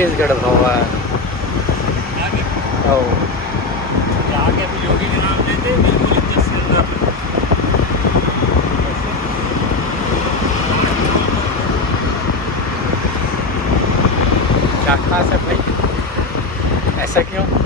छत्तीसगढ़ भवन। हो आगे अभी योगी जी नाम लेते बिल्कुल इतने सुंदर क्या खास है भाई, ऐसा क्यों?